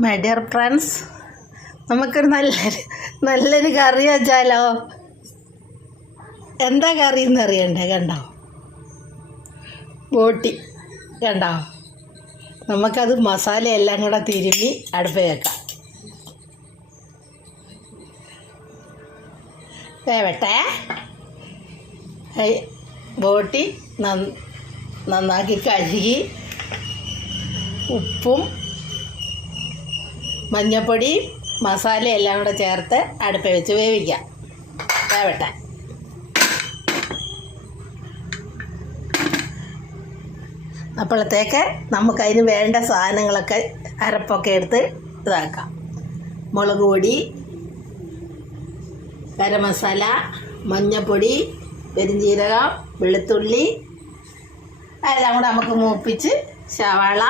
My dear friends നമുക്കൊരു നല്ലൊരു നല്ലൊരു കറി വെച്ചാലോ? എന്താ കറി എന്ന് അറിയണ്ടേ കണ്ടോ? ബോട്ടി കണ്ടോ? നമുക്കത് മസാല എല്ലാം കൂടെ തിരുമ്മി അടുപ്പ് വെക്കാം. വേവട്ടെ. ബോട്ടി നന്നാക്കി കഴുകി ഉപ്പും മഞ്ഞപ്പൊടി മസാല എല്ലാം കൂടെ ചേർത്ത് അടുപ്പ് വെച്ച് വേവിക്കാം. വേവട്ടെ. അപ്പോഴത്തേക്ക് നമുക്കതിന് വേണ്ട സാധനങ്ങളൊക്കെ അരപ്പൊക്കെ എടുത്ത് ഇതാക്കാം. മുളക് പൊടി ഗരം മസാല മഞ്ഞപ്പൊടി പെരിഞ്ജീരകം വെളുത്തുള്ളി എല്ലാം കൂടെ നമുക്ക് മൂപ്പിച്ച് സവാള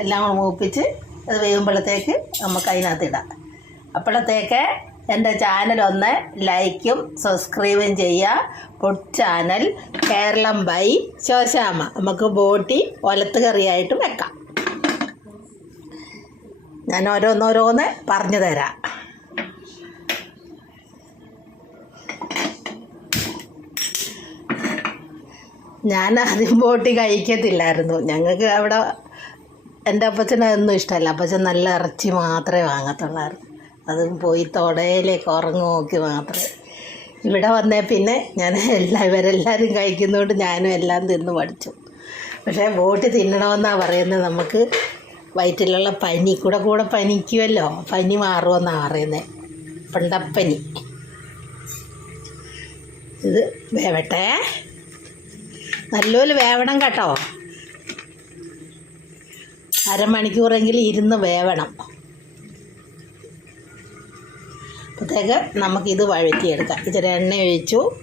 എല്ലാം കൂടെ മൂപ്പിച്ച് അത് വേകുമ്പോഴത്തേക്ക് നമുക്ക് അതിനകത്ത് ഇടാം. അപ്പോഴത്തേക്ക് എന്റെ ചാനൽ ഒന്ന് ലൈക്കും സബ്സ്ക്രൈബും ചെയ്യുക. പൊട്ട് ചാനൽ കേരളം ബൈ ശോശാമ നമുക്ക് ബോട്ടി ഒലത്ത് കറിയായിട്ട് വെക്കാം. ഞാൻ ഓരോന്നോരോന്ന് പറഞ്ഞു തരാം. ഞാൻ ആദ്യം ബോട്ടി കഴിക്കത്തില്ലായിരുന്നു. ഞങ്ങൾക്ക് അവിടെ എന്റെ അപ്പച്ചന് അതൊന്നും ഇഷ്ടമല്ല അപ്പച്ചൻ നല്ല ഇറച്ചി മാത്രമേ വാങ്ങത്തുള്ളായിരുന്നു. അതും പോയി തൊടയിലേക്ക് ഉറങ്ങു നോക്കി മാത്രമേ ഇവിടെ വന്നേ പിന്നെ ഞാൻ എല്ലാ ഇവരെല്ലാവരും കഴിക്കുന്നതുകൊണ്ട് ഞാനും എല്ലാം തിന്ന് പഠിച്ചു. പക്ഷേ ബോട്ടി തിന്നണമെന്നാണ് പറയുന്നത് നമുക്ക് വയറ്റിലുള്ള പനി കൂടെ കൂടെ പനിക്കുമല്ലോ പനി മാറുമെന്നാണ് പറയുന്നത് പണ്ടപ്പനി. ഇത് വേവട്ടെ. നല്ലപോലെ വേവണം കേട്ടോ. അരമണിക്കൂറെങ്കിലും ഇരുന്ന് വേവണം. അപ്പോഴത്തേക്ക് നമുക്കിത് വഴറ്റിയെടുക്കാം. ഇച്ചിരി എണ്ണ ഒഴിച്ചു.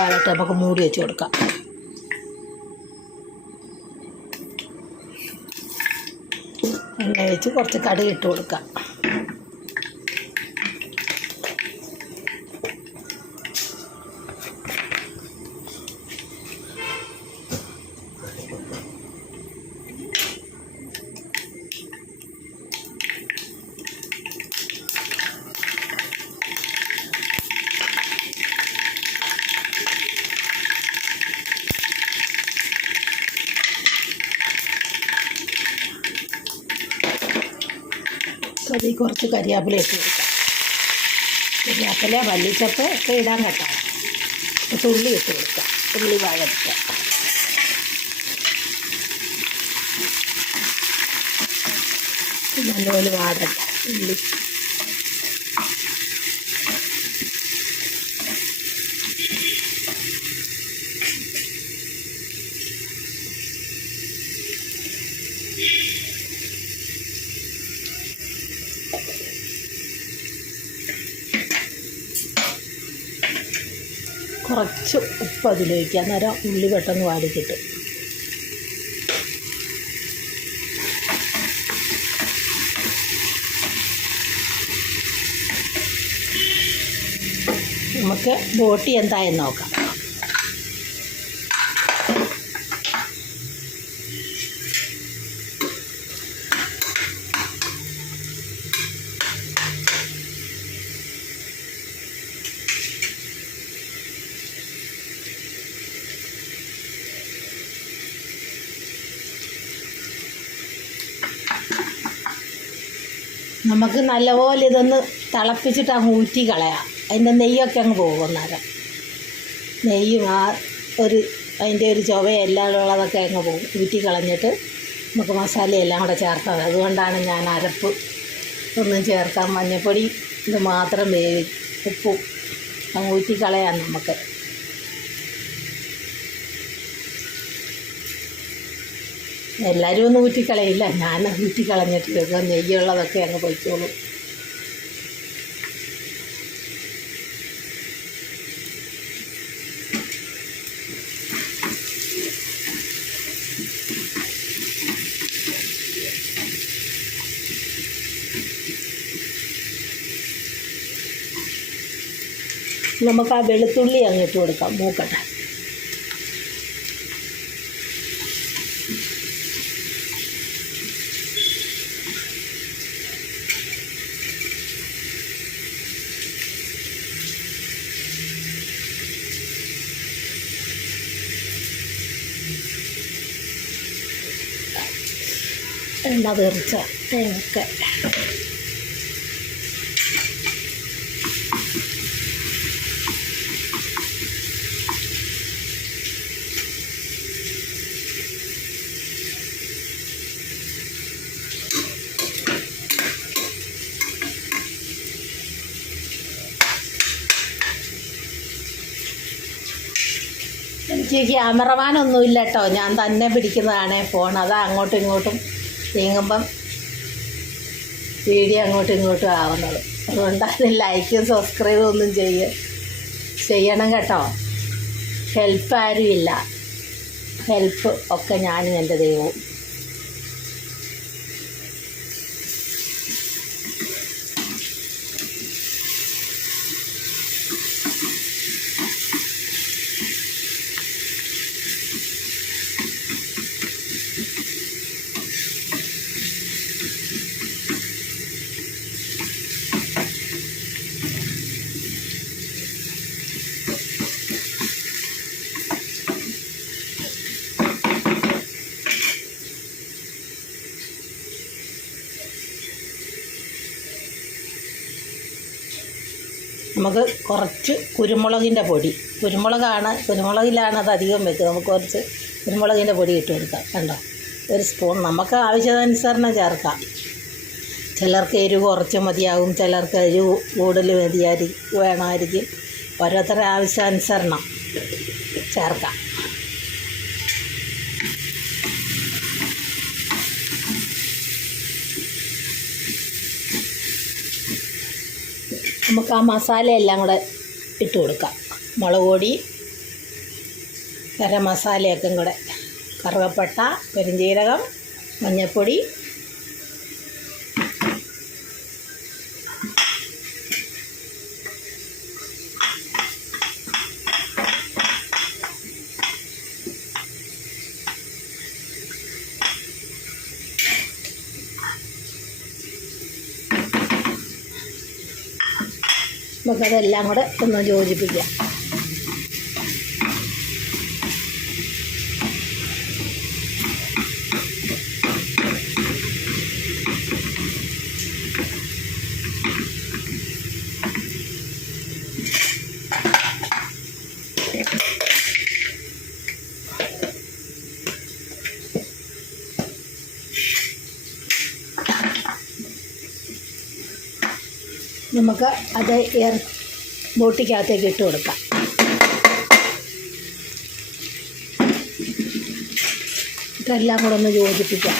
വേവട്ടെ നമുക്ക് മൂടി വെച്ച് കൊടുക്കാം. എണ്ണ വെച്ച് കുറച്ച് കടുക് ഇട്ട് കൊടുക്കാം. അതിൽ കുറച്ച് കരിയാപ്പില ഇട്ട് കൊടുക്കാം. കരിയാപ്പില വള്ളിച്ചപ്പ് ഒക്കെ ഇടാൻ കേട്ടോ. അപ്പോൾ ഉള്ളി ഇട്ട് കൊടുക്കാം. ഉള്ളി വഴറ്റുക നല്ലപോലെ വാടണ്ട. ഉള്ളി കുറച്ച് ഉപ്പ് അതിലേക്ക് അന്നേരം ഉള്ളി പെട്ടെന്ന് വാടി കിട്ടും. നമുക്ക് ബോട്ടി എന്തായെന്ന് നോക്കാം. നമുക്ക് നല്ലപോലെ ഇതൊന്ന് തിളപ്പിച്ചിട്ട് അങ്ങ് ഊറ്റി കളയാം. അതിന്റെ നെയ്യൊക്കെ അങ്ങ് പോകും അന്നേരം. നെയ്യും ആ ഒരു അതിന്റെ ഒരു ചുവയെല്ലാം ഉള്ളതൊക്കെ അങ്ങ് പോകും. ഊറ്റി കളഞ്ഞിട്ട് നമുക്ക് മസാലയെല്ലാം കൂടെ ചേർത്താൽ മതി അതുകൊണ്ടാണ് ഞാൻ അരപ്പ് ഒന്നും ചേർക്കാൻ മഞ്ഞൾപ്പൊടി ഇത് മാത്രം വേവി ഉപ്പും അങ്ങ് ഊറ്റി കളയാം നമുക്ക്. എല്ലാവരും ഒന്നും ഊറ്റിക്കളയില്ല. ഞാൻ ഊറ്റിക്കളഞ്ഞിട്ടില്ല നെയ്യുള്ളതൊക്കെ അങ്ങ് പൊയ്ക്കോളൂ. നമുക്ക് ആ വെളുത്തുള്ളി അങ്ങിട്ട് കൊടുക്കാം. മൂക്കട്ടെ. എണ്ണ തീർച്ച തേങ്ങയൊക്കെ എനിക്ക് ക്യാമറമാനൊന്നും ഇല്ല കേട്ടോ. ഞാൻ തന്നെ പിടിക്കുന്നതാണ് ഫോൺ അതാ അങ്ങോട്ടും ഇങ്ങോട്ടും നീങ്ങുമ്പം വീഡിയോ അങ്ങോട്ടും ഇങ്ങോട്ടും ആവുന്നത്. അതുകൊണ്ട് അത് ലൈക്കും സബ്സ്ക്രൈബും ഒന്നും ചെയ്യ ചെയ്യണം കേട്ടോ. ഹെൽപ്പ് ആരും ഇല്ല ഹെൽപ്പ് ഒക്കെ ഞാനും എന്റെ ദൈവവും. നമുക്ക് കുറച്ച് കുരുമുളകിന്റെ പൊടി. കുരുമുളകാണ് കുരുമുളകിലാണ് അത് അധികം വെക്കുക. നമുക്ക് കുറച്ച് കുരുമുളകിന്റെ പൊടി ഇട്ട് കൊടുക്കാം കണ്ടോ? ഒരു സ്പൂൺ. നമുക്ക് ആവശ്യതനുസരണം ചേർക്കാം. ചിലർക്ക് എരിവ് കുറച്ച് മതിയാകും ചിലർക്ക് എരിവ് കൂടുതൽ മതിയായിരിക്കും വേണമായിരിക്കും. ഓരോരുത്തരുടെ ആവശ്യാനുസരണം ചേർക്കാം. നമുക്ക് ആ മസാലയെല്ലാം കൂടെ ഇട്ട് കൊടുക്കാം. മുളക് പൊടി ഗരം മസാലയൊക്കെ കൂടെ കറുവപ്പട്ട പെരുംജീരകം മഞ്ഞൾപ്പൊടി നമുക്കതെല്ലാം കൂടെ ഒന്ന് യോജിപ്പിക്കാം. നമുക്ക് അത് എയർ ബോട്ടിക്കകത്തേക്ക് ഇട്ട് കൊടുക്കാം. ഇതെല്ലാം കൂടെ ഒന്ന് യോജിപ്പിക്കാം.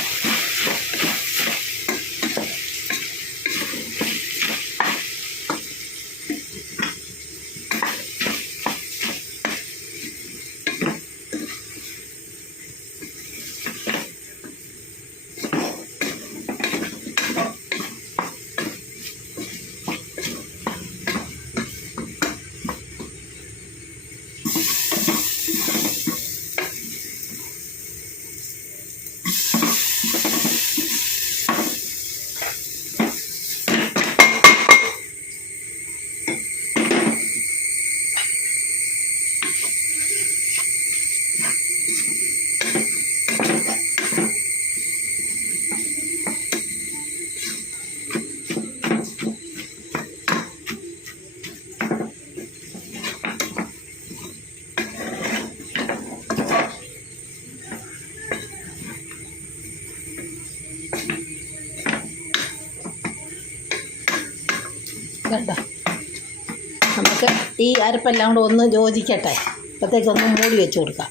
ഈ അരപ്പെല്ലാം കൂടെ ഒന്ന് യോജിക്കട്ടെ. അപ്പോഴത്തേക്കൊന്ന് മൂടി വെച്ച് കൊടുക്കാം.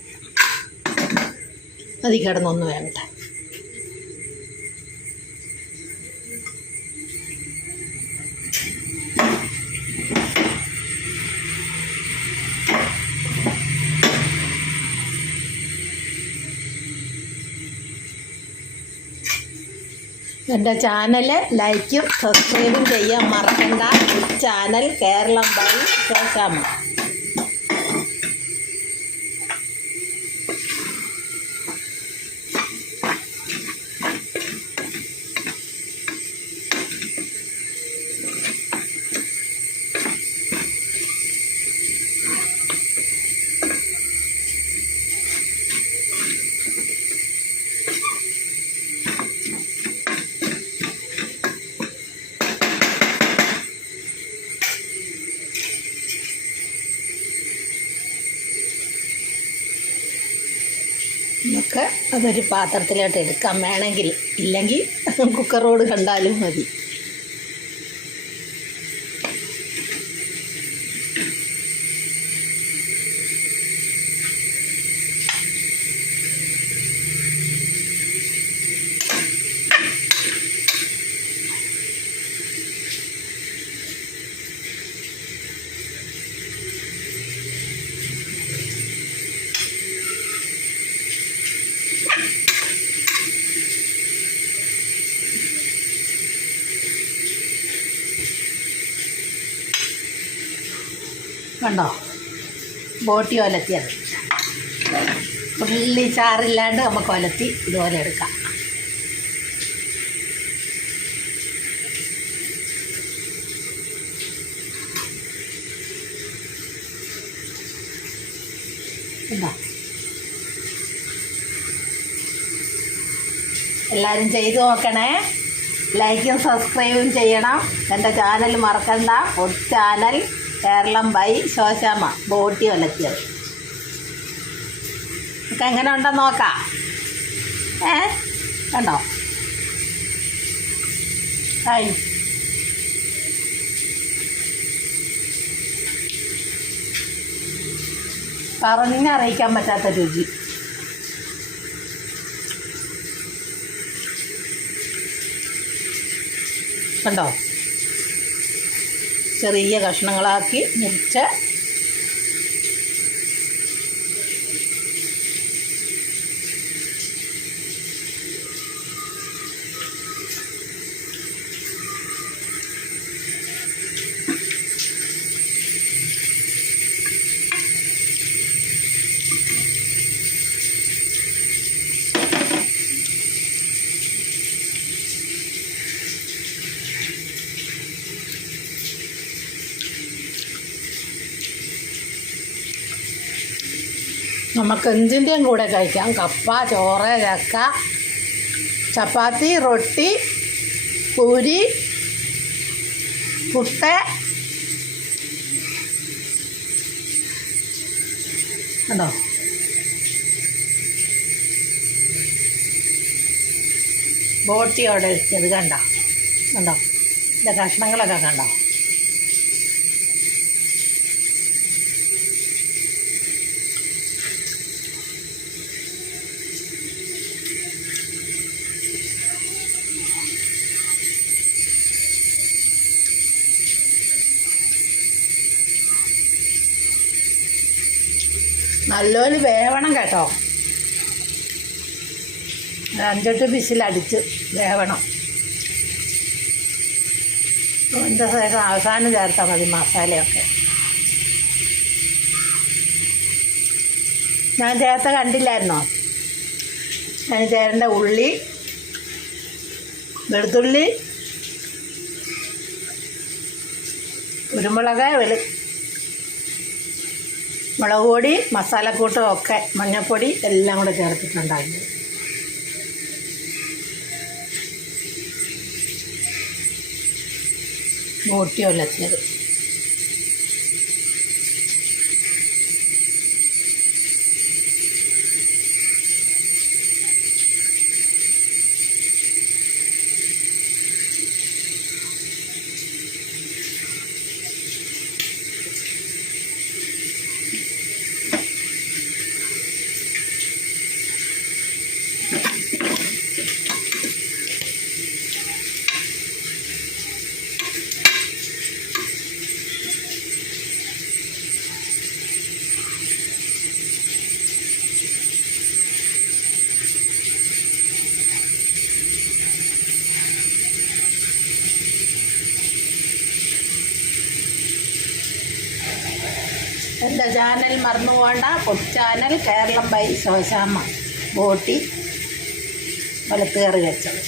അതിൽ വേകട്ടെ എന്റെ ചാനൽ ലൈക്കും സബ്സ്ക്രൈബും ചെയ്യാൻ മറക്കണ്ട. ചാനൽ കേരളം ബൈ ശേഷാമ നമുക്ക് അതൊരു പാത്രത്തിലോട്ട് എടുക്കാം. വേണമെങ്കിൽ ഇല്ലെങ്കിൽ കുക്കറോട് കണ്ടാലും മതി. കണ്ടോ? ബോട്ടി ഒലത്തിയത്. ഉള്ളി ചാറില്ലാണ്ട് നമുക്ക് ഒലത്തി ഇതുപോലെ എടുക്കാം. എന്താ എല്ലാവരും ചെയ്തു നോക്കണേ. ലൈക്കും സബ്സ്ക്രൈബും ചെയ്യണം. എന്റെ ചാനൽ മറക്കണ്ട. Food channel Keralam by Sosamma ബോട്ടി ഒലത്തിയത്. നമുക്ക് എങ്ങനെ ഉണ്ടെന്ന് നോക്കാം. ഏ? കണ്ടോ? ഹായ് പറഞ്ഞറിയിക്കാൻ പറ്റാത്ത രുചി. കണ്ടോ? ചെറിയ കഷ്ണങ്ങളാക്കി മുറിച്ച് നമുക്ക് എന്തിന്റെയും കൂടെ കഴിക്കാം. കപ്പ ചോറ് ചക്ക ചപ്പാത്തി റൊട്ടി പൂരി പുട്ട്. കണ്ടോ? ബോട്ടിയോടെ ഇരിക്കുന്നത് കണ്ടോ? കണ്ടോ? ഇതിന്റെ കഷ്ണങ്ങളൊക്കെ കണ്ടോ? നല്ലപോലെ വേവണം കേട്ടോ. അഞ്ചെട്ട് വിസിലടിച്ച് വേവണം. ഇതിന്റെ ശേഷം അവസാനം ചേർത്താൽ മതി മസാലയൊക്കെ. ഞാൻ ചേർത്ത കണ്ടില്ലായിരുന്നോ? ഞാൻ ചേരേണ്ട ഉള്ളി വെളുത്തുള്ളി കുരുമുളക് വെളു മുളക് പൊടി മസാലക്കൂട്ടും ഒക്കെ മഞ്ഞൾപ്പൊടി എല്ലാം കൂടെ ചേർത്തിട്ടുണ്ടായിരുന്നു. ബോട്ടി ഒലത്തിയത് ചാനൽ മറന്നു പോകണ്ട food channel Keralam by Sosamma ബോട്ടി വലത്തുകറി വെച്ചത്.